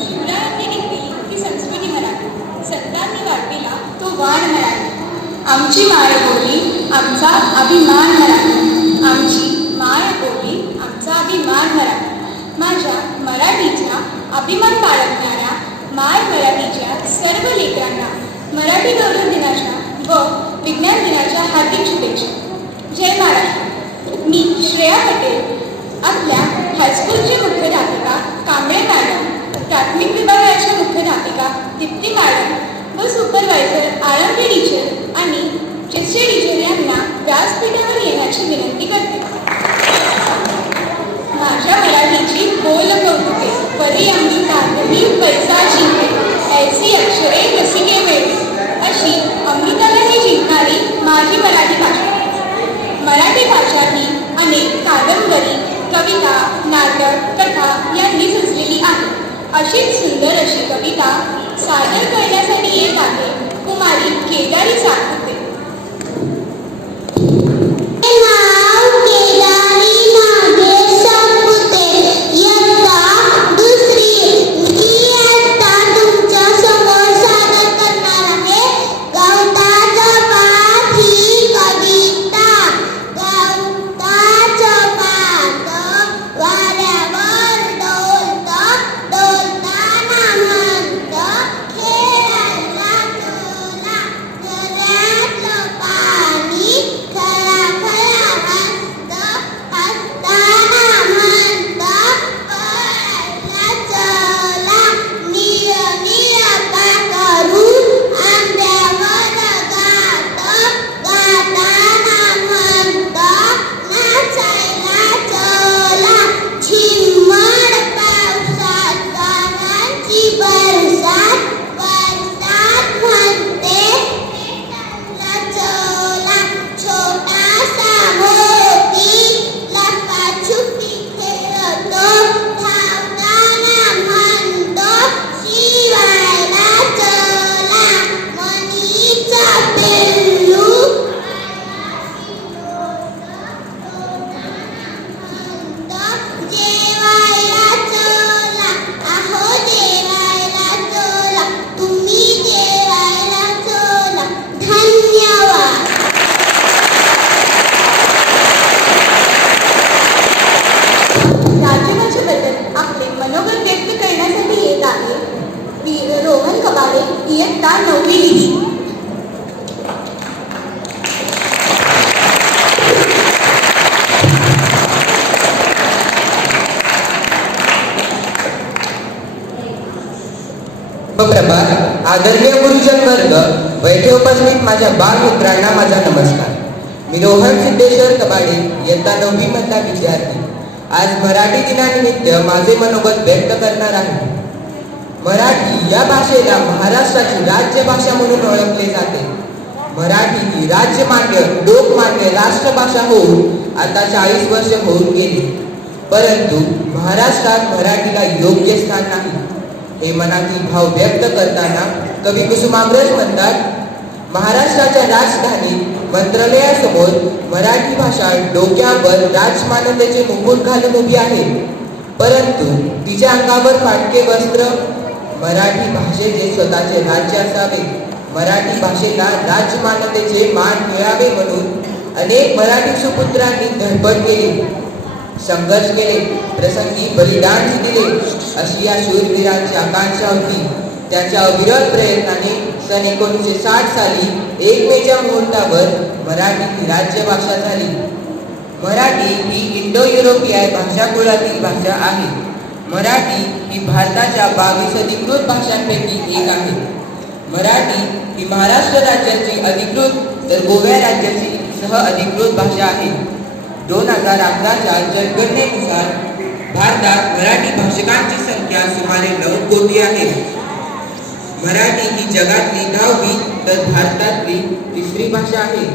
शिवरायांनी टिकली ती संस्कृती मराठी, संतांनी वाटलेला तो वाण मराठी. आमची माय बोली आमचा अभिमान मराठी, आमची माय बोली आमचा अभिमान मराठी. माझ्या मराठीचा अभिमान बाळगणाऱ्या माय मराठीच्या सर्व लेकरांना मराठी गौरव दिनाच्या व विज्ञान दिनाच्या हार्दिक शुभेच्छा. जय महाराष्ट्र. मी श्रेया पटेल, आपल्या हायस्कूलचे मुख्याध्यापिका कांबळे मॅडम, प्राथमिक विभागाच्या मुख्याध्यापिका दीप्ती मॅडम व सुपरवायझर आळंबे टीचर आणि चिस्टे टीचर यांना व्यासपीठावर येण्याची विनंती करते. माझ्या मराठीची बोल कौतुके परी अमृतांतही पैसा जिंके, ऐसी अक्षरे रसिके मिळते, अशी अमृतालाही जिंकणारी माझी मराठी भाषा. मराठी भाषा ही अनेक कादंबरी, कविता, नाटक, कथा यांनी सजलेली आहे. अशीच सुंदर अशी कविता सादर करण्यासाठी येत आहे कुमारी केदारी सातपुते. प्रभात. आदरणीय गुरुजन वर्ग, बैठे उपस्थित माझ्या बालमित्रांना माझा नमस्कार. मी रोहन सिद्धेश्वर कबाडे, इयत्ता 9वी मधला विद्यार्थी. आज मराठी दिनानिमित्त माझे मनोगत व्यक्त करणार आहे. मराठी या भाषेला महाराष्ट्राची राज्यभाषा म्हणून ओळखले जाते. मराठी ही राज्यमान्य, लोकमान्य राष्ट्रभाषा होऊन आता 40 वर्ष होऊन गेली. परंतु महाराष्ट्रात मराठीला योग्य स्थान नाही. हे मनातील भाव व्यक्त करताना कवी कुसुमाग्रज म्हणतात, महाराष्ट्राच्या राजधानीत मंत्रालयासमोर मराठी भाषा डोक्यावर राजमानतेचे मुकुट घालून उभी आहे, परंतु तिच्या अंगावर फाटके वस्त्र. मराठी भाषेचे स्वतःचे राज्य असावे, मराठी भाषेला राजमानतेचे मान मिळावे म्हणून अनेक मराठी सुपुत्रांनी धडपड केली, संघर्ष केले, प्रसंगी बलिदान दिले. अशी या शूरवीरांची आकांक्षा होती. त्यांच्या अविरत प्रयत्नाने सन 1960 साली 1 मेच्या मुहूर्तावर मराठी ही राज्यभाषा झाली. मराठी ही इंडो युरोपियन भाषाकुळातील भाषा आहे. मराठी ही भारताच्या 22 अधिकृत भाषांपैकी एक आहे. मराठी ही महाराष्ट्र राज्याची अधिकृत तर गोवा राज्याची सह अधिकृत भाषा आहे. 2011च्या जनगणनेनुसार भारतात मराठी भाषकांची संख्या सुमारे 9 कोटी आहे. मराठी ही जगातली 10वी तर भारतातली 3री भाषा आहे.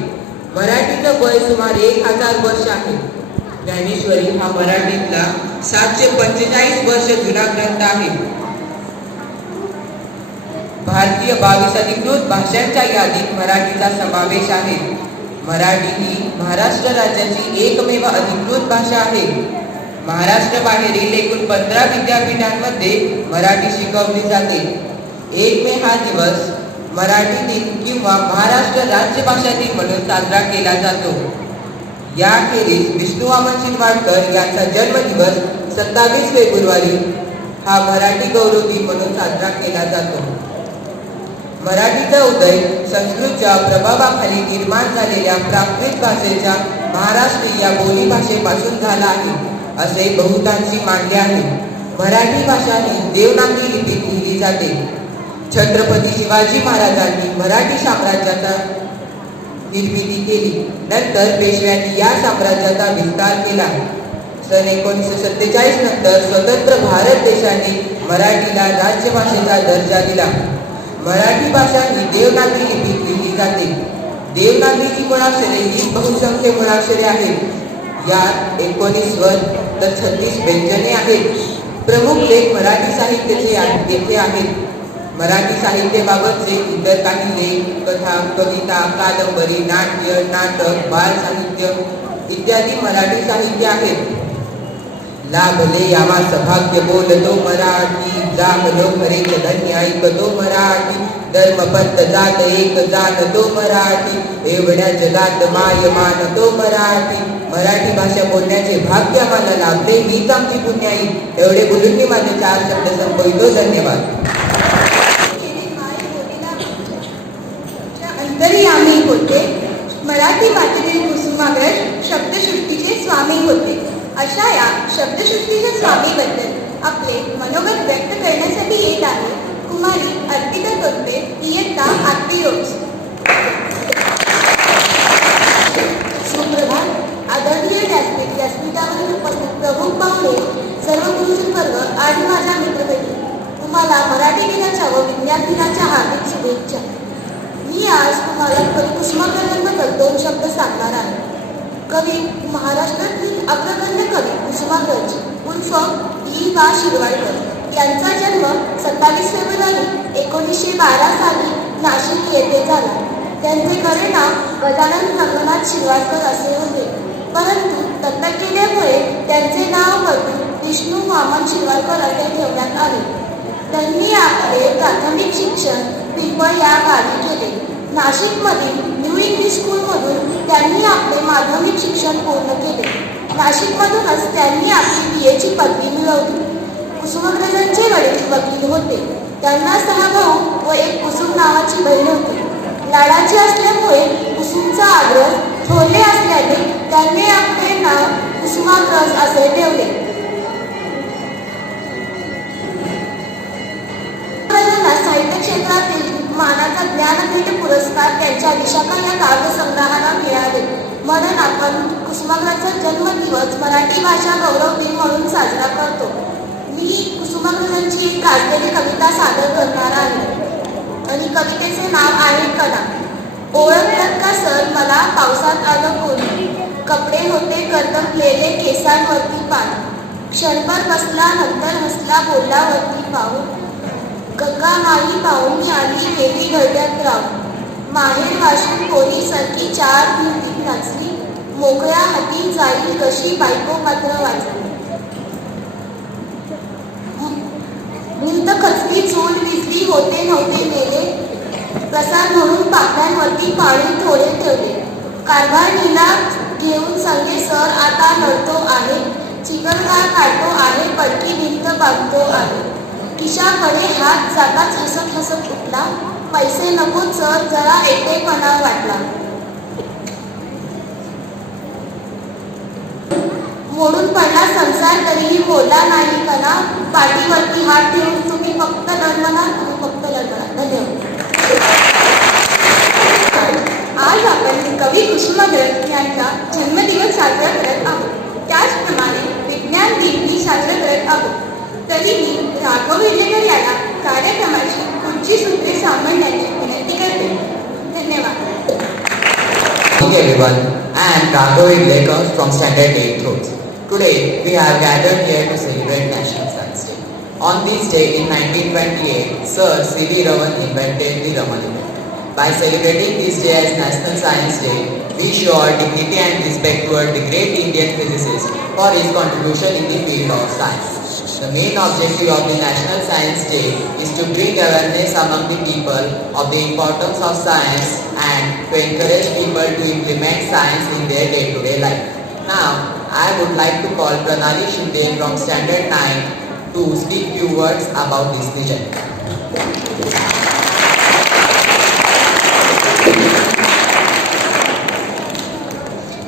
मराठीचं वय सुमारे 1000 वर्ष आहे. ज्ञानेश्वरी हा मराठीतला 745 वर्ष जुना ग्रंथ आहे. भारतीय 22 अधिकृत भाषांच्या यादीत मराठीचा समावेश आहे. मराठी ही महाराष्ट्र राज्याची एकमेव अधिकृत भाषा आहे. महाराष्ट्राबाहेरील एकूण 15 विद्यापीठांमध्ये मराठी शिकवली जाते. 1 मे हा दिवस मराठी दिन किंवा महाराष्ट्र राज्य भाषा दिन म्हणून साजरा केला जातो. याखेरीज विष्णू वामन शिरवाडकर यांचा जन्मदिवस 27 फेब्रुवारी हा मराठी गौरव दिन म्हणून साजरा केला जातो. मराठीचा उदय संस्कृतच्या प्रभावाखाली निर्माण झालेल्या प्राकृत भाषेच्या महाराष्ट्रीय या बोलीभाषेपासून झाला आहे असे बहुतांशी मानले आहे. मराठी भाषा ही देवनागरी लिपीत लिहिली जाते. छत्रपती शिवाजी महाराजांनी मराठी साम्राज्याचा निर्मिती केली. नंतर पेशव्यांनी या साम्राज्याचा विस्तार केला. सन 1947 नंतर स्वतंत्र भारत देशाने मराठीला राजभाषेचा दर्जा दिला. मराठी भाषा ही देवनागरी लिपीत लिहिली जाते. देवनागरी मुळाक्षरे ही बहुसंख्य मुळाक्षरे आहेत. यात 19 स्वर तर 36 व्यंजने आहेत. प्रमुख लेख मराठी साहित्याचे येथे आहेत. मराठी साहित्याबाबतचे इतर काही लेख, कथा, कविता, कादंबरी, नाट्य, नाटक, बाल साहित्य इत्यादी मराठी साहित्य आहेत. लाभले यामा सभाग्य बोलतो मराठी, जागलो खरे धन्य ऐकतो मराठी, धर्मपंथ जात एक जाणतो मराठी, एवढ्या जगात माय मानतो मराठी. मराठी भाषा बोलण्याचे भाग्य आम्हाला लाभले, हीच आमची पुण्याई. एवढे बोलून मी माझे 4 शब्द संपवितो. धन्यवाद. अंतर्यामी होते. मराठी मातेतील कुसुमाग्रज शब्दसृष्टीचे स्वामी होते. अशा या शब्दसृष्टीच्या स्वामीबद्दल आपले मनोगत व्यक्त करण्यासाठी येत आहे कुमारी अर्पिता तोत्रे, इयत्ता 8वी रोज. सुप्रभात. आदरणीय व्यासपीठावरील उपस्थित प्रमुख पाहुणे, सर्व गुरुजनवर्ग आणि माझ्या मित्रमैत्रिणी, तुम्हाला मराठी दिनाच्या व विज्ञान दिनाच्या हार्दिक शुभेच्छा. मी आज तुम्हाला कवी कुसुमाग्रजांबद्दल 2 शब्द सांगणार आहे. कवी महाराष्ट्रातील अग्रगण्य कवी कुसुमाग्रज उर्फ इ. वा. शिरवाडकर यांचा जन्म 27 फेब्रुवारी 1912 साली नाशिक येथे झाला. त्यांचे खरे नाव गजानन रंगनाथ शिरवाडकर असे होते, परंतु दत्तक केल्यामुळे त्यांचे नाव बदलून विष्णू वामन शिरवाडकर असे ठेवण्यात आले. त्यांनी आपले प्राथमिक शिक्षण पिंपळ या गावी केले. नाशिकमधील न्यू इंग्लिश स्कूलमधून त्यांनी आपले माध्यमिक शिक्षण पूर्ण केले. नाशिकमधूनच त्यांनी आपली BA ची पदवी मिळवली. कुसुमाग्रजांचे वडील वकील होते. त्यांना 6 भाऊ व एक कुसुम नावाची बहीण होती. लाडाचे असल्यामुळे कुसुमचा आग्रह थोरले असल्याने त्यांनी आपले नाव कुसुमाग्रज असे ठेवले. साहित्य क्षेत्रातील मानाचा ज्ञानपीठ पुरस्कार त्यांच्या विशाखा या काव्यसंग्रहाला मिळाले. म्हणून आपण कुसुमाग्रजांचा जन्मदिवस मराठी भाषा गौरव दिन म्हणून साजरा करतो. मी कुसुमाग्रजांची एक गाजलेली कविता सादर करणार आहे आणि कवितेचे नाव आहे कणा. ओळखलं का सर मला पावसात आलं कोणी, कपडे होते कर्तबलेले केसांवरती पाणी, क्षणभर बसला नंतर हसला बोलला वरती पाहून, गंगा माई पाहुणी आली गेली घरट्यात राहून, माहेर वाशून कोणी सरकी 4 भिंतीत नाचली, मोकळ्या हाती जाईल कशी बायको मात्र वाचली, भिंत खचली चूल विजली होते नव्हते मेले, प्रसाद म्हणून पाकळ्यांवरती पाणी थोडे ठेवले, कारभारणीला घेऊन संगे सर आता लढतो आहे, चिकलगार काढतो आहे पडकी भिंत बांधतो आहे, खिशाकडे हात जाताच हसत हसत उठला, पैसे नको सर जरा एकटेपणा वाटला, मोडून पडला संसार तरीही बोलला नाही कणा, पाठीवरती हात ठेवून तुम्ही फक्त लढमणा, तुम्ही फक्त लढमणा. धन्यवाद. आज आपण कवी कुसुमाग्रज यांचा जन्मदिवस साजरा करत आहोत. त्याचप्रमाणे विज्ञान दिनही साजरा करत आहोत. तरीही राघव विलेकर याला कार्यक्रमाची पुढची सूत्रे सांभाळण्याची विनंती करते. धन्यवाद. Hello everyone, I am Raghav Vidlekar from Standard 8th Roads. Today we have gathered here to celebrate National Science Day. On this day in 1928, Sir C.V. Raman invented the Raman effect. By celebrating this day as National Science Day, we show our dignity and respect toward the great Indian physicist for his contribution in the field of science. The main objective of the National Science Day is to bring awareness among the people of the importance of science and to encourage people to implement science in their day-to-day life. Now, I would like to call Pranali Shinde from Standard 9 to speak few words about this vision.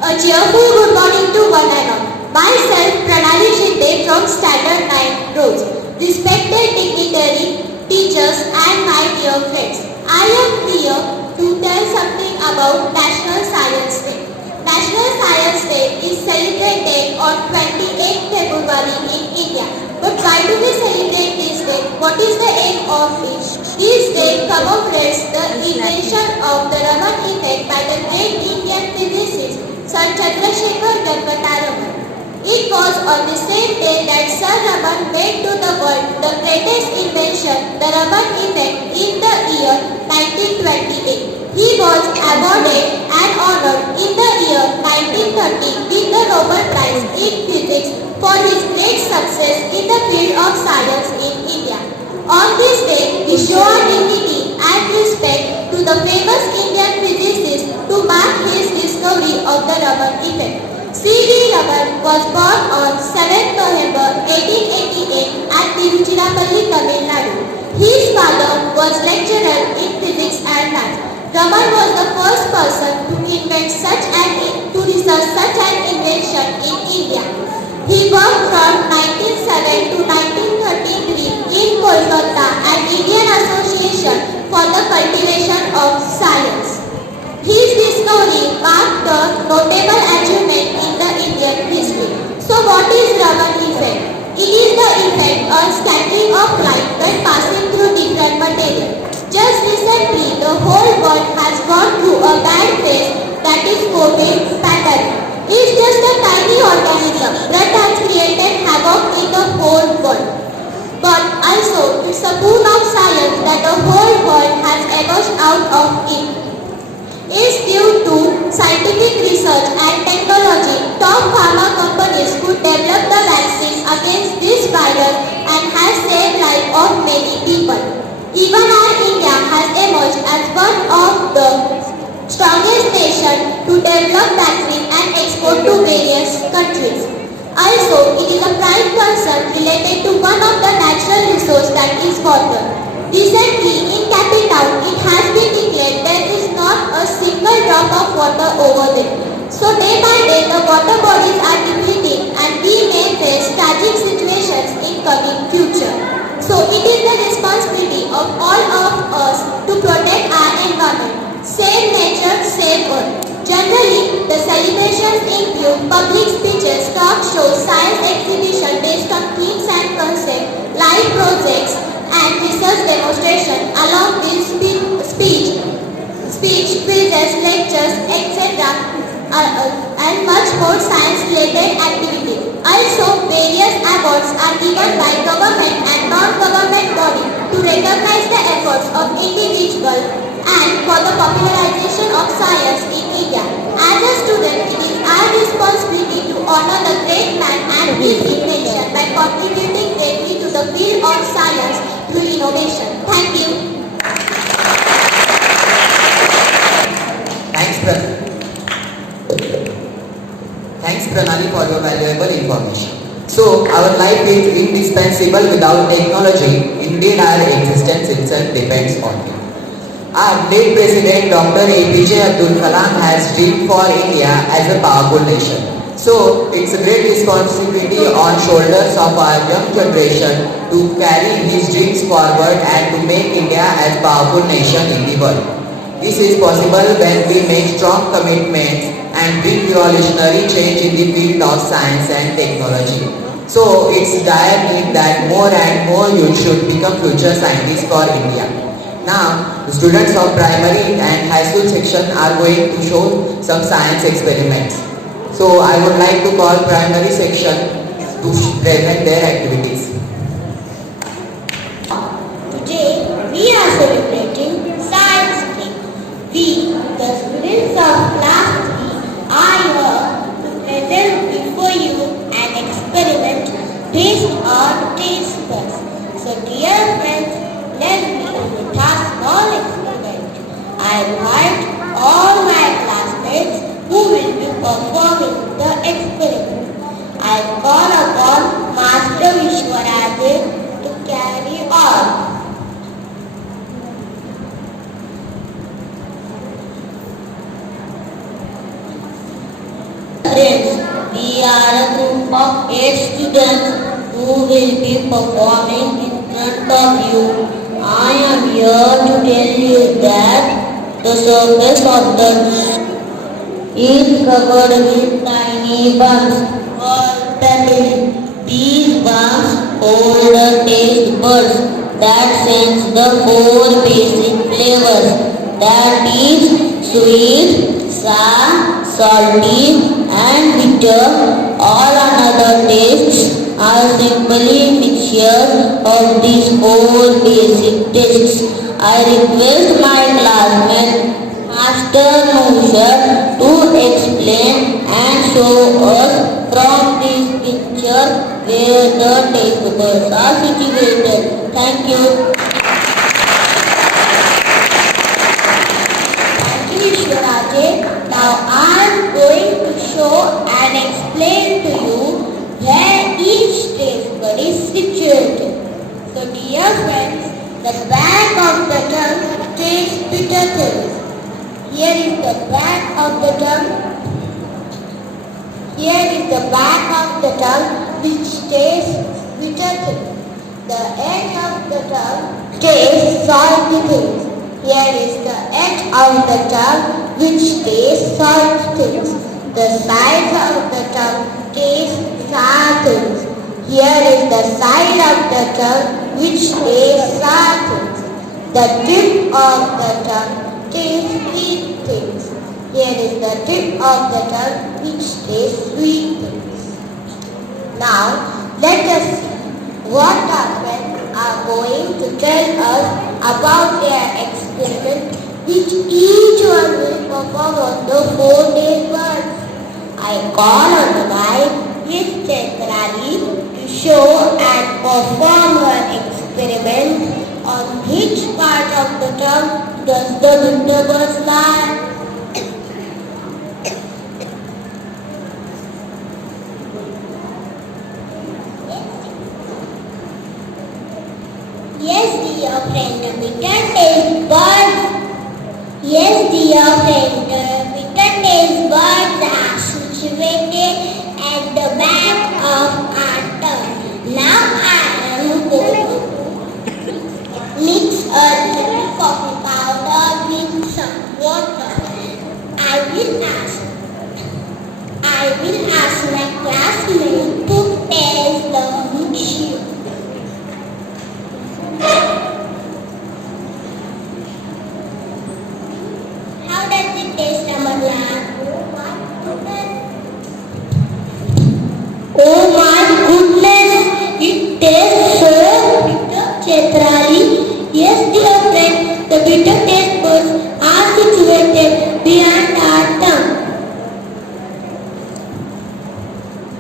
A cheerful good morning to one and all. Myself, Pranali Shinde from Standard 9 Roads. Respected dignitary, teachers and my dear friends, I am here to tell something about National Science Day. National Science Day is celebrated on 28th February in India. But why do we celebrate this day? What is the aim of it? This day commemorates the invention of the Raman effect by the great Indian physicist Sir Chandrasekhar Venkata Raman. It was on the same day that Sir Raman made to the world the greatest invention, the Raman effect, in the year 1928. He was awarded and honored in the year 1930 with the Nobel Prize in Physics for his great success in the field of science in India. On this day, we show our dignity and respect to the famous Indian physicist to mark his discovery of the Raman effect. C.V. Raman was born on 7th November 1888 at Tiruchirappalli, Tamil Nadu. His father was lecturer in physics and maths. Raman was the first person to research such an invention in India. He worked from 1907 to 1933 in Kolkata at Indian Association for the Cultivation of Science. His discovery marked a notable achievement in the Indian history. So what is Raman effect? It is the effect or scattering of light when passing through different material. Just recently, the whole world has gone through a bad phase, that is COVID pandemic. It's just a tiny organism that has created havoc in the whole world. But also, it's a boon of science that the whole world has emerged out of it. It's due to scientific research and technology, top pharma companies could develop the vaccine against this virus and has saved life of many people. Even our India has emerged as one of the strongest nations to develop vaccine and export to various countries. Also, it is a prime concern related to one of the natural resources, that is water. Recently, in Capital, it has been declared there is not a single drop of water over there. So day by day, the water bodies are depleting and we may face tragic situations in coming future. So it is the responsibility of all of us to protect our environment. Save nature, save earth. Generally, the celebrations include public speeches, talk shows, science exhibition based on themes and concepts, live projects, and research demonstration along with speech, quizzes, lectures, etc. And much more science-related activities. Also, various awards are given by government and non-government bodies to recognize the efforts of individuals and for the popularization of science in India. As a student, it is our responsibility to honor the great man and his invention by contributing greatly to the field of science through innovation. Thank you. Thanks Pranali for your valuable information. So, our life is indispensable without technology. Indeed, our existence itself depends on it. Our late President Dr. APJ Abdul Kalam has dreamed for India as a powerful nation. So, it's a great responsibility on shoulders of our young generation to carry his dreams forward and to make India as a powerful nation in the world. This is possible when we make strong commitments and bring revolutionary change in the field of science and technology. So, it's dire need that more and more youth should become future scientists for India. Now, the students of primary and high school section are going to show some science experiments. So, I would like to call primary section to present their activities. Today, we are celebrating Science Day. I invite all my classmates who will be performing the experiment. I call upon Master Vishwaraja to carry on. Friends, we are a group of 8 students who will be performing in front of you. I am here to tell you that the surface of the is covered with tiny bumps called papillae. These bumps hold the taste buds that sense the 4 basic flavors, that is sweet, sour, salty and bitter. All another tastes are simply mixtures of these 4 basic tastes. I request my classmate Master Nushar to explain and show us from this picture where the taste buds are situated. Thank you. Thank you, Vishwaraja. Now I am going to show and explain to you where each taste bud is situated. So dear friends, the back of the tongue tastes bitter things. Here is the back of the tongue. Here is the back of the tongue which tastes bitter things. The edge of the tongue tastes salty things. Here is the edge of the tongue which tastes salt things. The sides of the tongue tastes sour things. Here is the side of the tongue which tastes sour things. The tip of the tongue tastes sweet things. Here is the tip of the tongue which tastes sweet things. Now let us see what our friends are going to tell us about their experiment, which each one will perform on the 4 taste buds. I call on the mic Miss Chetrali to show and perform her experiment. On which part of the tongue does the bitter buds lie? Yes, dear friend, the bitter taste buds. Yes, dear friend, the bitter taste buds are situated at the back of our tongue. Now I am going to mix a little coffee powder with some water. I will ask my classmates to taste the mixture. How does it taste, Amarnath? Oh my goodness, it tastes so bitter, Chetrali. Yes, dear friend, the bitter taste buds are situated behind our tongue.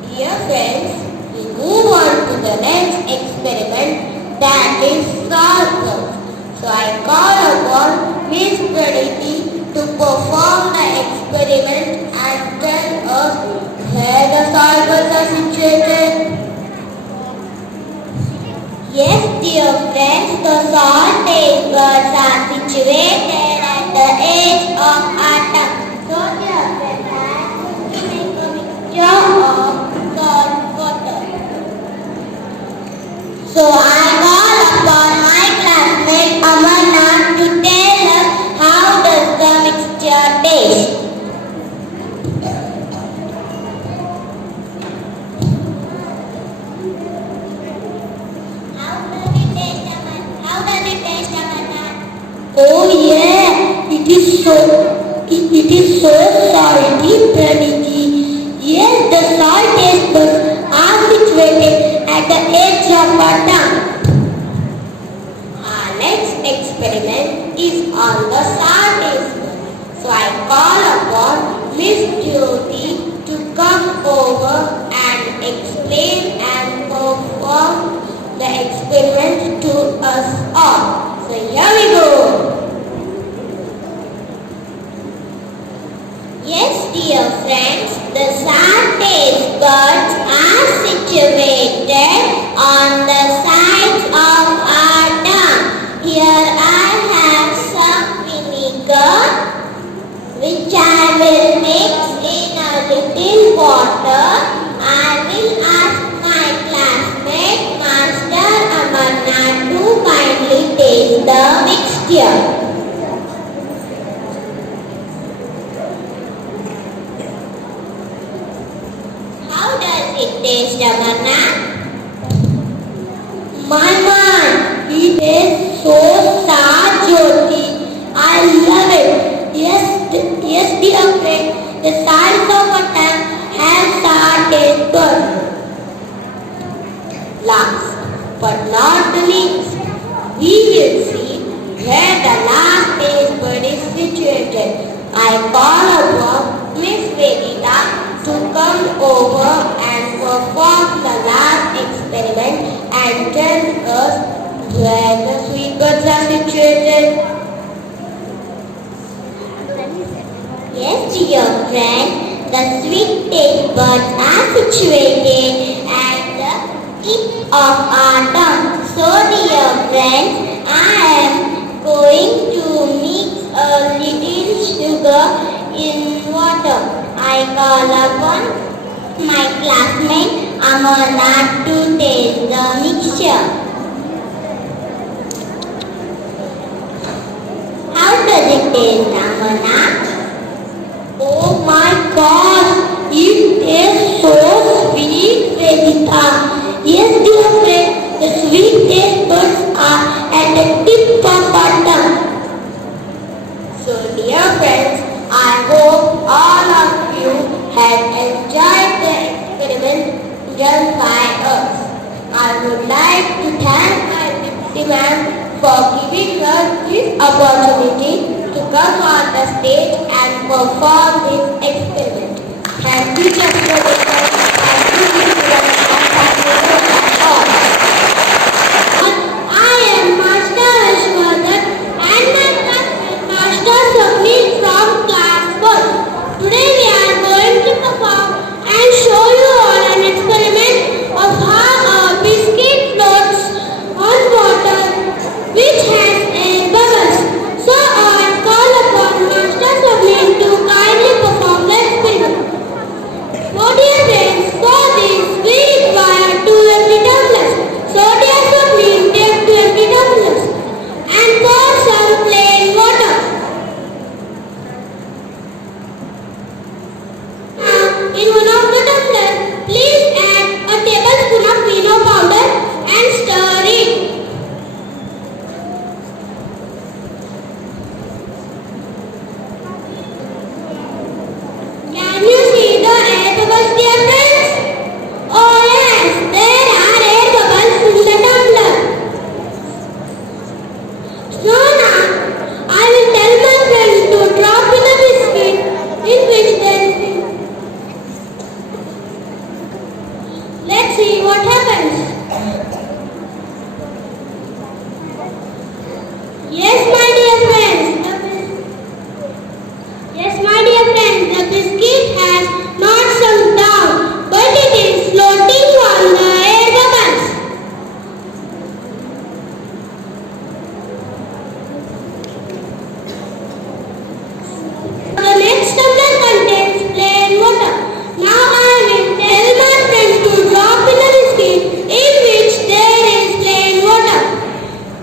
Dear friends, we move on to the next experiment, that is salt buds. So I call upon Miss Praditi to perform the experiment and tell us where the salt buds are situated. Yes, dear friends, the salt taste buds are situated at the edge of our tongue. So, dear friends, I am going to make a mixture of salt water. So, I call upon my classmate Amarnath to tell us how does the mixture taste. How does it taste, Amarnath? Oh yeah, it is so salty, Praniti. Yes, the salt taste buds are situated at the edge of our tongue. Our next experiment is on the sour taste buds. So I call upon Miss Jyoti to come over and explain and perform the experiment to us all. So here we go. friends, the sun taste buds are situated on the sides of our tongue. Here I have some vinegar which I will mix in a little water. I will ask my classmate Master Amarnath to kindly taste the mixture. How does it taste, Amarnath? Man, it is so sad, Jyoti. I love it. Yes, dear friend, the sides of a tongue have sour taste buds. Last but not the least, we will see where the last taste bud is situated. I call upon Miss Vedita to come over and perform the last experiment and tell us where the sweet buds are situated. Yes, dear friend, the sweet taste buds are situated at the tip of our tongue. So, dear friends, I am going to mix a little sugar in water. I call upon my classmate Amarnath to taste the mixture. How does it taste, Amarnath? Oh my God, it is so sweet, Vedita. Yes, dear friend, the sweet taste buds are at the tip of our tongue. So, dear friends, I hope all of you have enjoyed the experiment done by us. I would like to thank my Dipti ma'am for giving us this opportunity to come on the stage and perform this experiment. Thank you, Chakravarti. Thank you, students, and thank you all. I am Master Ashwardhan and my classmate Master Sabni from class 1. Today we are going to perform and show you all an experiment of how a biscuit floats on water which has air bubbles. So I call upon Master Sabni to kindly perform the experiment. So dear friends, for this we require 2 empty tumblers. So dear Sabni, take 2 empty tumblers and pour some plain water. Now, in one of the tumblers, please add a tablespoon of Vino powder and stir it. Can you see the air bubbles, dear friends? Oh yes, there are air bubbles in the tumbler. So now, I will tell my friends to drop in a biscuit in which there is. Let's see what happens. Yes, my dear friends, the biscuit has not sunk down, but it is floating on the air bubbles. The next tumbler contains plain water. Now I will tell my friend to drop in a biscuit in which there is plain water.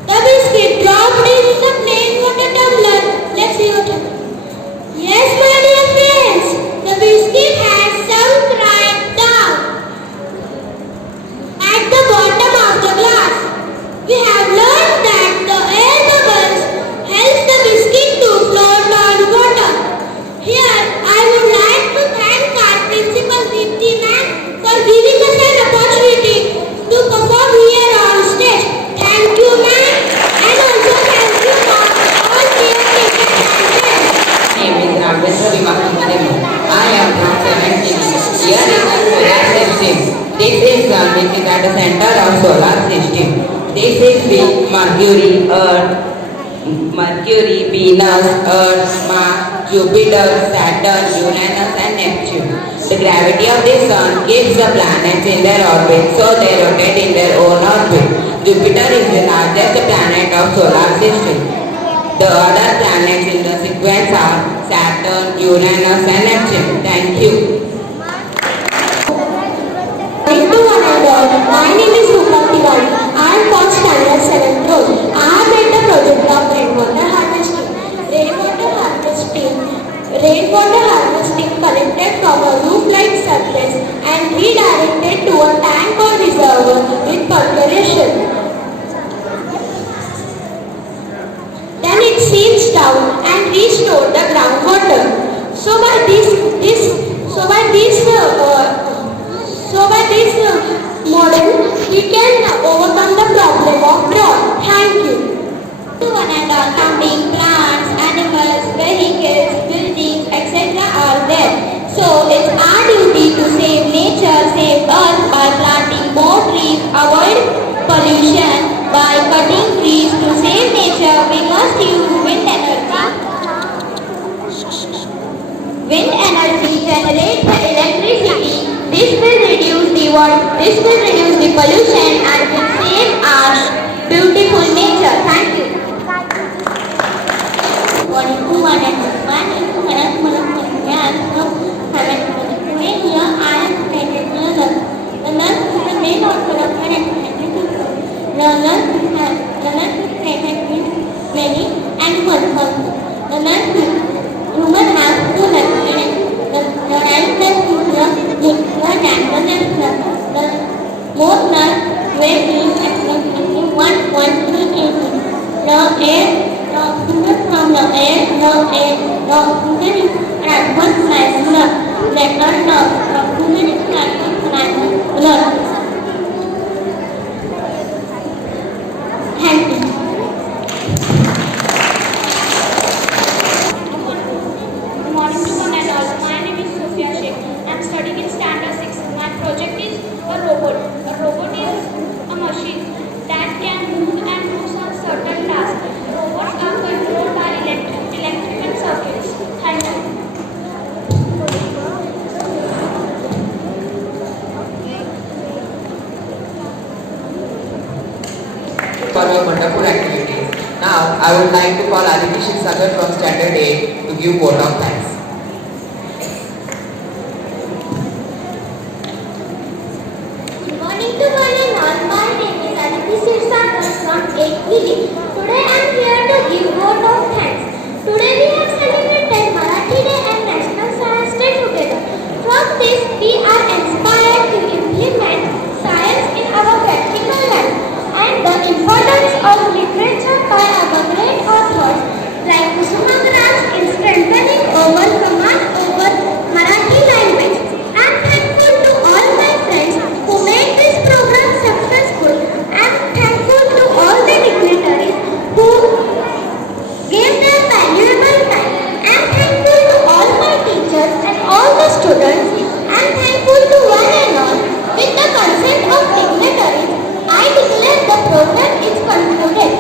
The biscuit dropped in the plain water tumbler. Let's see what happens. Yes, my dear friends, the biscuit has sunk right down at the bottom of the glass. We have learned that the air bubbles help the biscuit to float on water. Here, I would like to thank our principal Dipti ma'am for giving us an opportunity to perform here on stage. Thank you, ma'am, and also thank you for all dear teachers and friends. My name is Rameswari Mahadev. I am from 7th Here is the solar system. This is sun which is at the center of solar system. This is the Mercury, Earth, Mercury, Venus, Earth, Mars, Jupiter, Saturn, Uranus and Neptune. The gravity of the sun keeps the planets in their orbit, so they rotate in their own orbit. Jupiter is the largest planet of solar system. The other planets in the sequence are Saturn, Uranus and Neptune. Thank you. Hello one and all. My name is Rupam Tiwari. I am from standard 7th row. I have made the project of rainwater harvesting. Rainwater harvesting collected from a roof-like surface and redirected to a tank or reservoir with percolation. Then it seeps down and restores the groundwater. So by this model, we can overcome the problem of drought. Thank you. One and all, counting plants, animals, vehicles, buildings, etc. are there. So it's our duty to save nature, save Earth by planting more trees, avoid pollution by cutting trees. To save nature, we must use wind energy. Wind energy generates the electricity. This will reduce the pollution and will save our beautiful nature. Thank you. For your wonderful activities. Now, I would like to call Aditi Shivsagar from Standard 8 to give vote of thanks. Good morning to one and all. My name is Aditi Shivsagar from 8th village. Today I am here to give vote of thanks. Today we have celebrated Marathi Day and National Science Day together. From this, we are inspired to implement science in our practical life and the importance of literature by our great authors like Kusumagraj in strengthening our command over Marathi language. I am thankful to all my friends who made this program successful. I am thankful to all the dignitaries who gave their valuable time. I am thankful to all my teachers and all the students. I am thankful to one and all. With the consent of dignitaries, I declare the program is concluded.